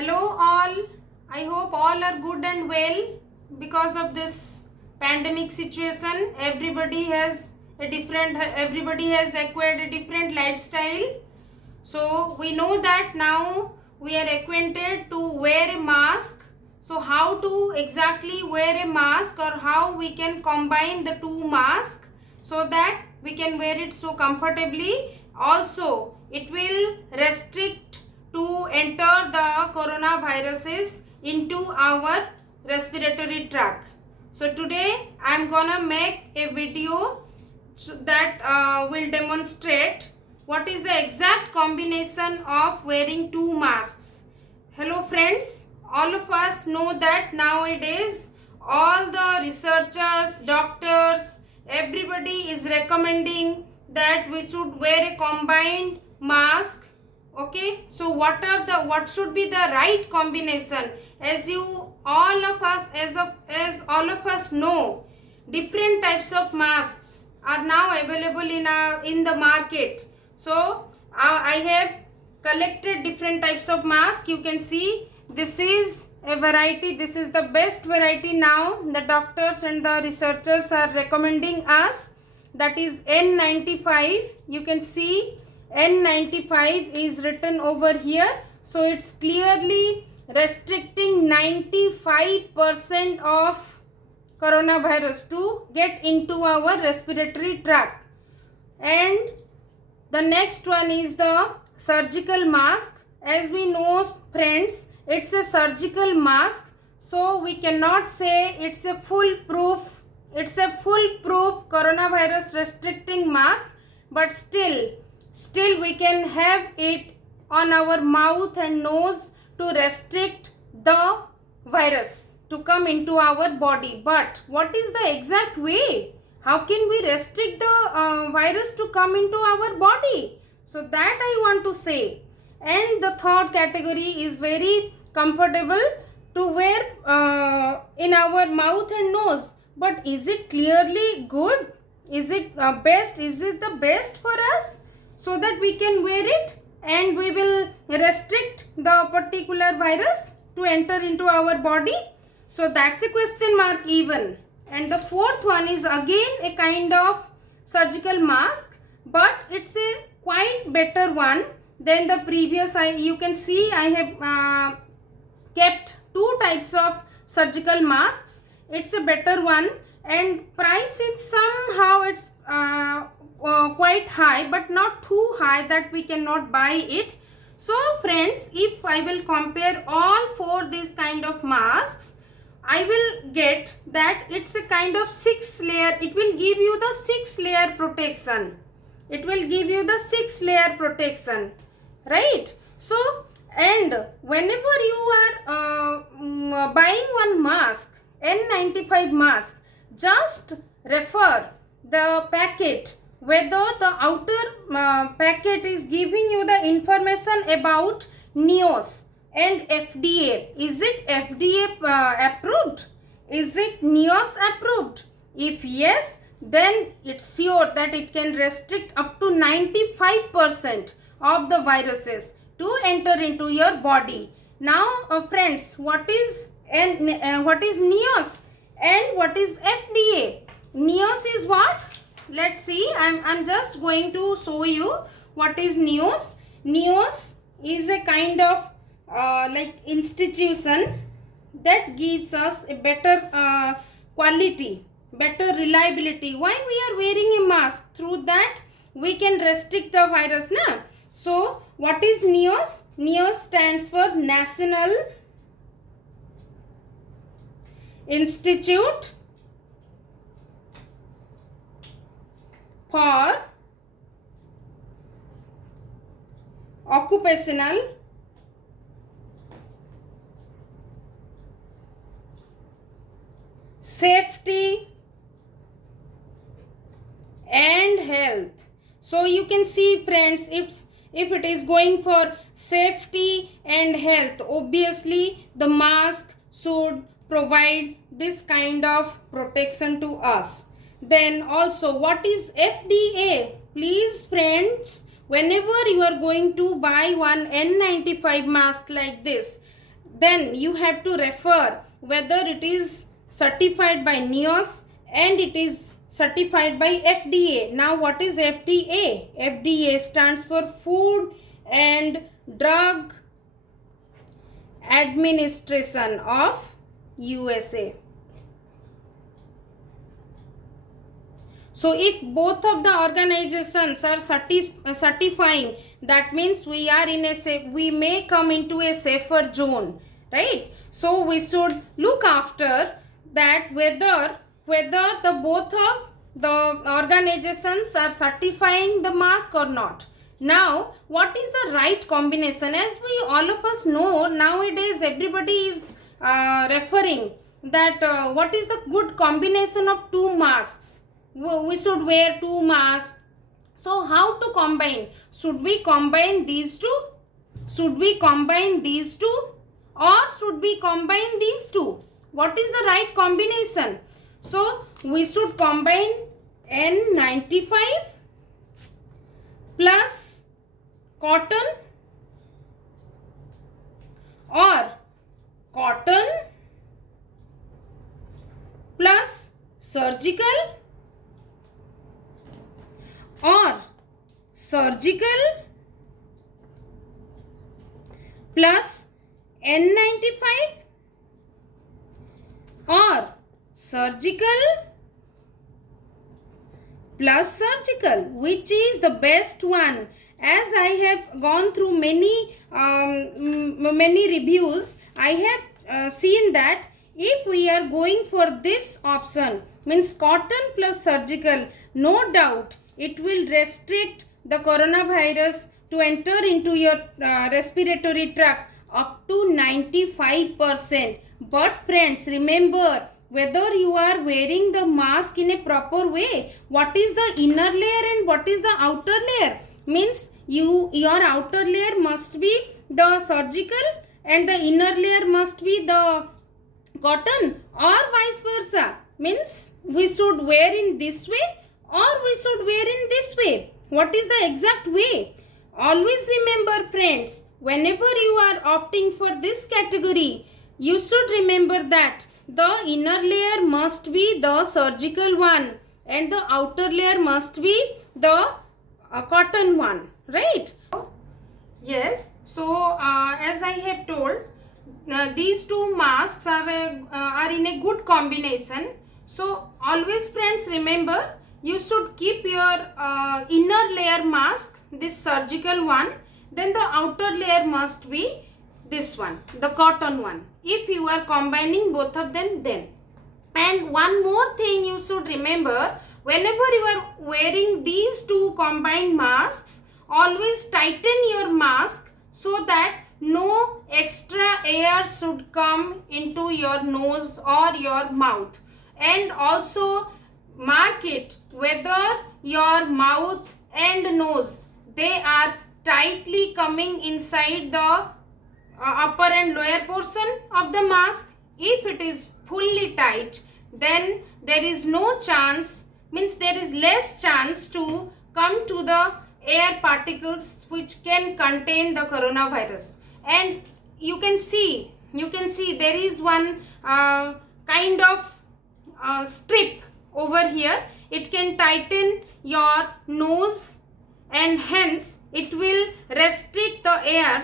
Hello all. I hope all are good and well because of this pandemic situation. Everybody has acquired a different lifestyle. So we know that now we are acquainted to wear a mask. So how to exactly wear a mask, or how we can combine the two masks so that we can wear it so comfortably. Also, it will restrict to enter the coronaviruses into our respiratory tract. So today I am gonna make a video that will demonstrate what is the exact combination of wearing two masks. Hello friends, all of us know that nowadays all the researchers, doctors, everybody is recommending that we should wear a combined mask. Okay, so what should be the right combination? As all of us know, different types of masks are now available in the market. So I have collected different types of masks. You can see this is a variety. This is the best variety now the doctors and the researchers are recommending us, that is N95. You can see N95 is written over here. So it's clearly restricting 95% of coronavirus to get into our respiratory tract. And the next one is the surgical mask. As we know friends, it's a surgical mask, so we cannot say it's a foolproof coronavirus restricting mask, but still we can have it on our mouth and nose to restrict the virus to come into our body. But what is the exact way? How can we restrict the virus to come into our body? So that I want to say. And the third category is very comfortable to wear in our mouth and nose. But is it clearly good? Is it best? Is it the best for us? So that we can wear it and we will restrict the particular virus to enter into our body. So that's a question mark even. And the fourth one is again a kind of surgical mask, but it's a quite better one than the previous. You can see I have kept two types of surgical masks. It's a better one, and price is somehow it's quite high, but not too high that we cannot buy it. So friends, if I will compare all four these kind of masks, I will get that it's a kind of 6-layer. It will give you the 6-layer protection. It will give you the 6-layer protection, right? So, and whenever you are buying one mask, N95 mask, just refer the packet, whether the outer packet is giving you the information about NIOSH and FDA. Is it FDA approved? Is it NIOSH approved? If yes, then it's sure that it can restrict up to 95% of the viruses to enter into your body. Now friends, what is NIOSH and what is FDA? NIOSH is what? Let's see. I'm just going to show you what is NIOSH. NIOSH is a kind of like institution that gives us a better quality, better reliability. Why we are wearing a mask? Through that we can restrict the virus, na? So what is NIOSH? NIOSH stands for National Institute for Occupational Safety and Health. So you can see friends, if it is going for safety and health, obviously the mask should provide this kind of protection to us. Then also, what is FDA? Please friends, whenever you are going to buy one N95 mask like this, then you have to refer whether it is certified by NIOSH and it is certified by FDA. Now what is FDA? FDA stands for Food and Drug Administration of USA. So if both of the organizations are certifying, that means we are in a we may come into a safer zone, right? So we should look after that whether the both of the organizations are certifying the mask or not. Now what is the right combination? As we all of us know, nowadays everybody is referring that what is the good combination of two masks. We should wear two masks. So how to combine? Should we combine these two? Should we combine these two? Or should we combine these two? What is the right combination? So we should combine N95 plus cotton or cotton plus surgical or surgical plus N95 or surgical plus surgical. Which is the best one? As I have gone through many reviews, I have seen that if we are going for this option, means cotton plus surgical, no doubt it will restrict the coronavirus to enter into your respiratory tract up to 95%. But friends, remember, whether you are wearing the mask in a proper way, what is the inner layer and what is the outer layer? Means your outer layer must be the surgical and the inner layer must be the cotton, or vice versa. Means we should wear in this way or we should wear in this way. What is the exact way? Always remember, friends, whenever you are opting for this category, you should remember that the inner layer must be the surgical one and the outer layer must be the cotton one, right? Yes, so as I have told, these two masks are in a good combination. So always, friends, remember, you should keep your inner layer mask, this surgical one, then the outer layer must be this one, the cotton one, if you are combining both of them then. And one more thing you should remember, whenever you are wearing these two combined masks, always tighten your mask so that no extra air should come into your nose or your mouth. And also mark it whether your mouth and nose, they are tightly coming inside the upper and lower portion of the mask. If it is fully tight, then there is no chance, means there is less chance to come to the air particles which can contain the coronavirus. And you can see there is one kind of strip over here. It can tighten your nose and hence it will restrict the air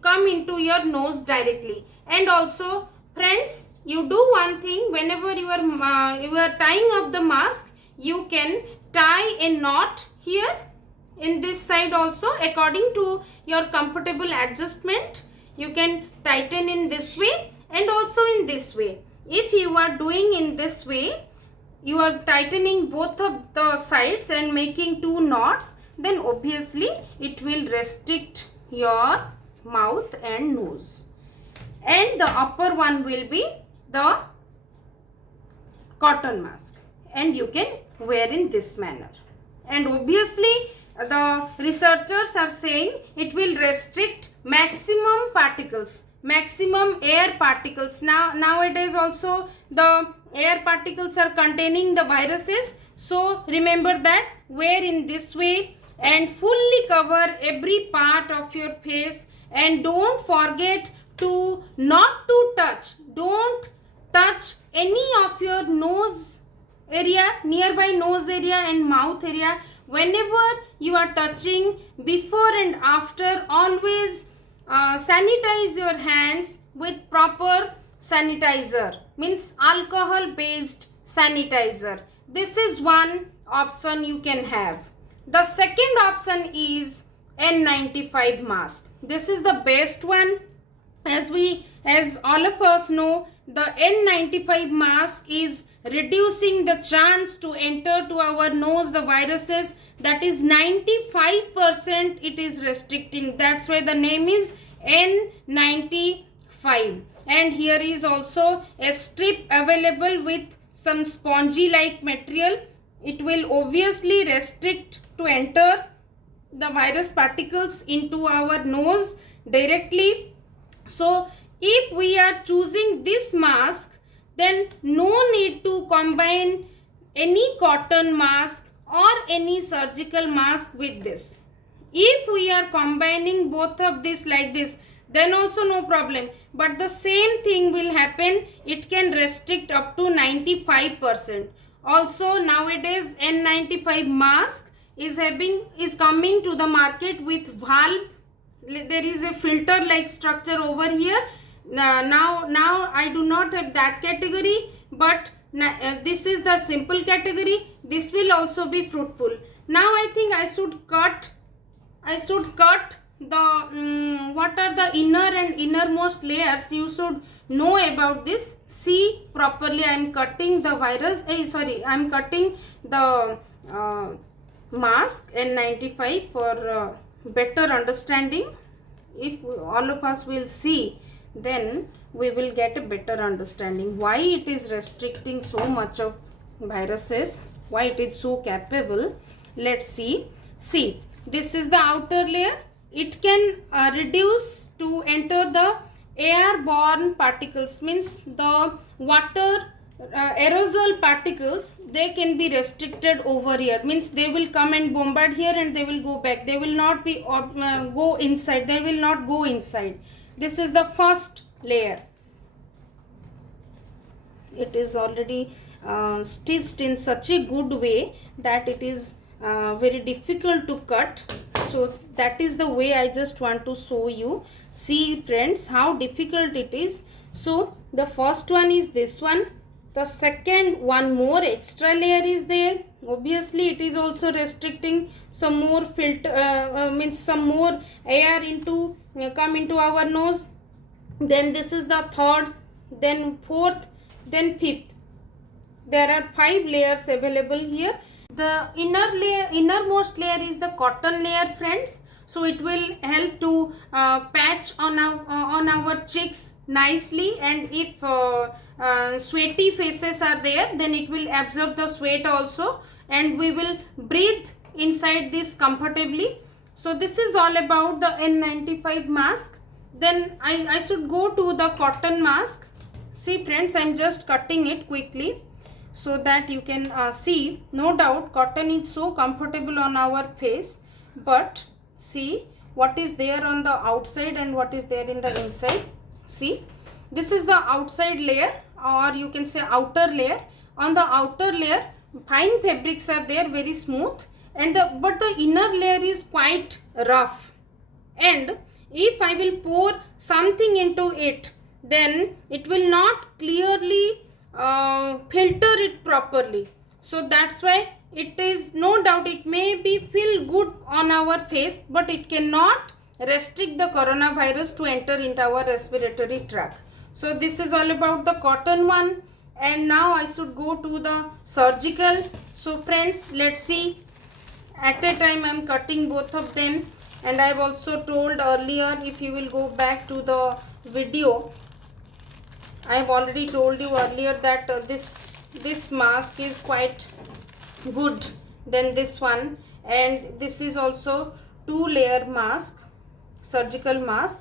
come into your nose directly. And also, friends, you do one thing, whenever you are tying up the mask, you can tie a knot here in this side also, according to your comfortable adjustment. You can tighten in this way and also in this way. If you are doing in this way, you are tightening both of the sides and making two knots, then obviously it will restrict your mouth and nose. And the upper one will be the cotton mask, and you can wear in this manner. And obviously the researchers are saying it will restrict maximum particles, maximum air particles. Nowadays also the air particles are containing the viruses. So remember that, wear in this way and fully cover every part of your face And don't forget to not to touch. Don't touch any of your nose area, nearby nose area and mouth area. Whenever you are touching, before and after, always sanitize your hands with proper sanitizer, means alcohol based sanitizer. This is one option you can have. The second option is N95 mask. This is the best one. As all of us know, the N95 mask is reducing the chance to enter to our nose the viruses. That is 95% it is restricting. That's why the name is N95. And here is also a strip available with some spongy like material. It will obviously restrict to enter the virus particles into our nose directly. So if we are choosing this mask, then no need to combine any cotton mask or any surgical mask with this. If we are combining both of this like this, then also no problem, but the same thing will happen. It can restrict up to 95%. Also nowadays N95 mask is coming to the market with valve. There is a filter like structure over here. Now I do not have that category, but this is the simple category. This will also be fruitful. Now I think I should cut the what are the inner and innermost layers. You should know about this. See properly, I am cutting the virus. I am cutting the mask N95 for better understanding. If all of us will see, then we will get a better understanding why it is restricting so much of viruses, why it is so capable. Let's see. This is the outer layer. It can reduce to enter the airborne particles, means the water aerosol particles. They can be restricted over here, means they will come and bombard here and they will go back. They will not be go inside. They will not go inside. This is the first layer. It is already stitched in such a good way that it is very difficult to cut. So that is the way I just want to show you. See friends, how difficult it is. So the first one is this one. The second one more extra layer is there. Obviously it is also restricting some more filter, means some more air into come into our nose. Then this is the third, then fourth, then fifth. There are 5 layers available here. The innermost layer is the cotton layer, friends. So it will help to patch on our cheeks nicely, and if sweaty faces are there, then it will absorb the sweat also, and we will breathe inside this comfortably. So this is all about the N95 mask. Then I should go to the cotton mask. See friends, I am just cutting it quickly so that you can see. No doubt cotton is so comfortable on our face, but see what is there on the outside and what is there in the inside. See, this is the outside layer, or you can say outer layer. On the outer layer, fine fabrics are there, very smooth, and but the inner layer is quite rough. And if I will pour something into it, then it will not clearly filter it properly. So that's why it is, no doubt it may be feel good on our face, but it cannot restrict the coronavirus to enter into our respiratory tract. So this is all about the cotton one. And now I should go to the surgical. So friends, let's see. At a time I am cutting both of them. And I have also told earlier, if you will go back to the video, I have already told you earlier that this mask is quite good than this one. And this is also 2-layer mask, surgical mask.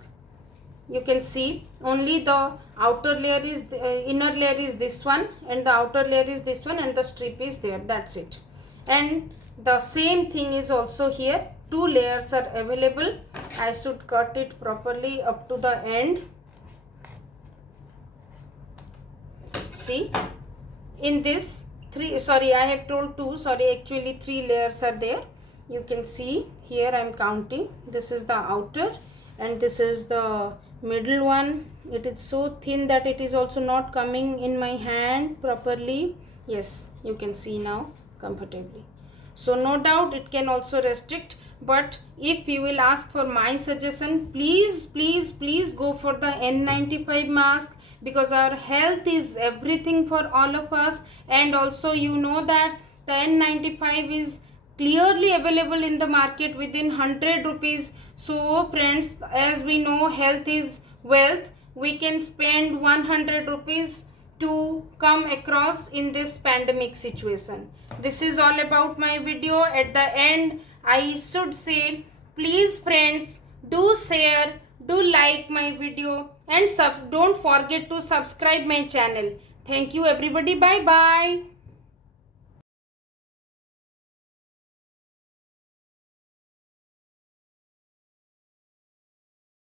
You can see only the outer layer is inner layer is this one, and the outer layer is this one, and the strip is there. That's it. And the same thing is also here. 2 layers are available, I should cut it properly up to the end. See, in this I have told 2, actually 3 layers are there. You can see here I am counting. This is the outer and this is the middle one. It is so thin that it is also not coming in my hand properly. Yes, you can see now comfortably. So no doubt it can also restrict, but if you will ask for my suggestion, please go for the N95 mask, because our health is everything for all of us. And also you know that the N95 is clearly available in the market within 100 rupees. So friends, as we know, health is wealth. We can spend 100 rupees to come across in this pandemic situation. This is all about my video. At the end, I should say, please friends, do share, do like my video, and don't forget to subscribe my channel. Thank you everybody. Bye bye.